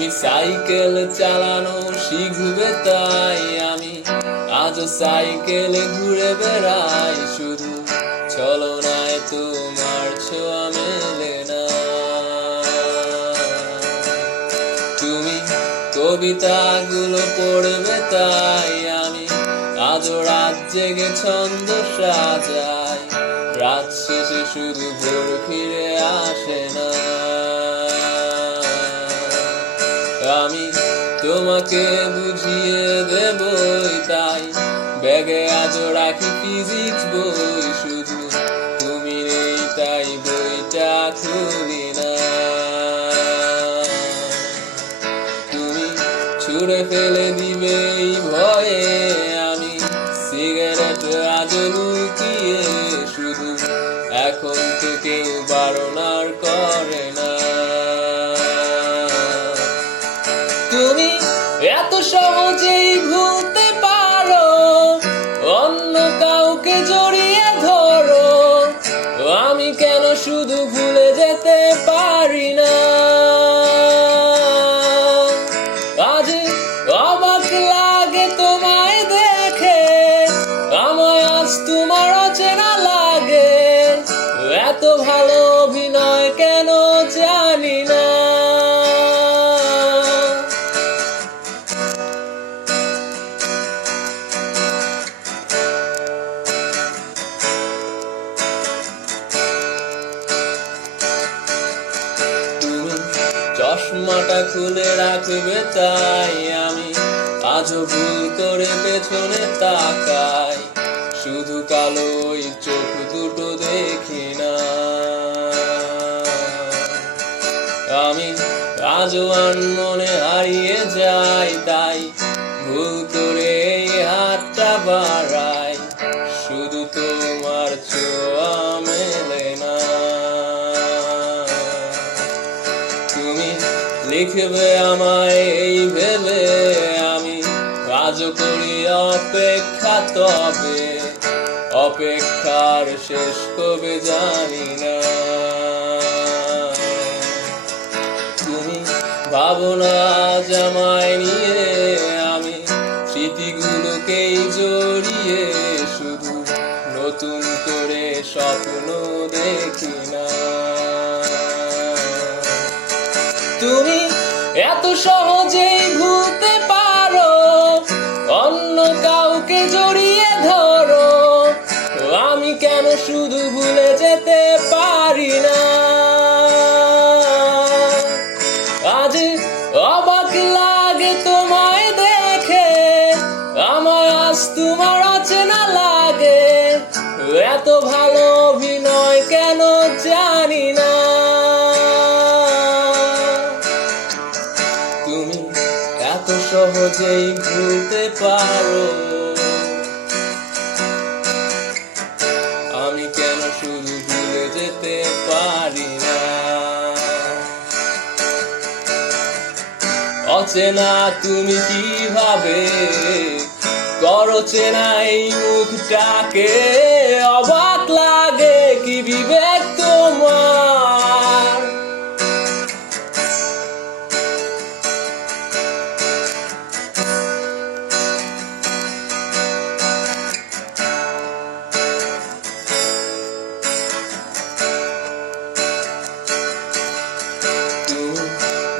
তুমি সাইকেল চালানো শিখবে তাই আমি আজও সাইকেলে ঘুরে বেড়াই, শুধু ছলনায় তোমার ছোঁয়া মেলে না। তুমি কবিতাগুলো পড়বে তাই আমি আজও রাত জেগে ছন্দ সাজাই, রাত শেষে শুধু ভোর ফিরে আসে না। আমি তোমাকে বুঝিয়ে দেবই তাই ব্যাগে আজও রাখি ফিজিক্স বই, শুধু তুমি নেই তাই বইটা খুলি না। তুমি ছুঁড়ে ফেলে দিবে এই ভয়ে আমি সিগারেট আজও লুকিয়ে, শুধু এখন তো কেউ বারণ আর করে না। তুমি এত সহজেই ভুলতে পারো, অন্য কাউকে জড়িয়ে ধরো, আমি কেন শুধু ভুলে যেতে পারি না। আজ অবাক লাগে তোমায় দেখে, আমায় আজ তোমার অচেনা লাগে, এত ভালো অভিনয় কেন জানি না। চশমাটা খুলে রাখবে তাই আমি আজও ভুল করে পেছনে তাকাই, শুধু কালো ওই চোখ দুটো দেখি না। আমি আজও আনমনে হারিয়ে যাই তাই ভুল করে এই হাতটা বাড়াই, শুধু তোমার ছোঁয়া মেলে না। তুমি লিখবে আমায় এই ভেবে আমি আজও করি অপেক্ষা, তবে অপেক্ষার শেষ কবে জানি না। তুমি ভাবো না আজ আমায় নিয়ে আমি স্মৃতিগুলোকেই জড়িয়ে, শুধু নতুন করে স্বপ্ন দেখি না। তুমি এত সহজেই ভুলতে পারো, অন্য কাউকে জড়িয়ে ধরো, আমি কেন শুধু ভুলে যেতে পারি না। আজ অবাক লাগে তোমায় দেখে, আমায় আজ তোমার অচেনা লাগে, এত ভালো অভিনয় কেন জানি না। তুমি এত সহজেই ভুলতে পারো, আমি কেন শুধু ভুলে যেতে পারি না। অচেনা তুমি কিভাবে করো চেনা এই মুখটাকে, অবাক লাগে কি বিবেক তোমার।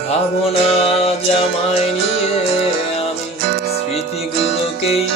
ভাবনা জামাই নিয়ে আমি স্মৃতিগুলোকেই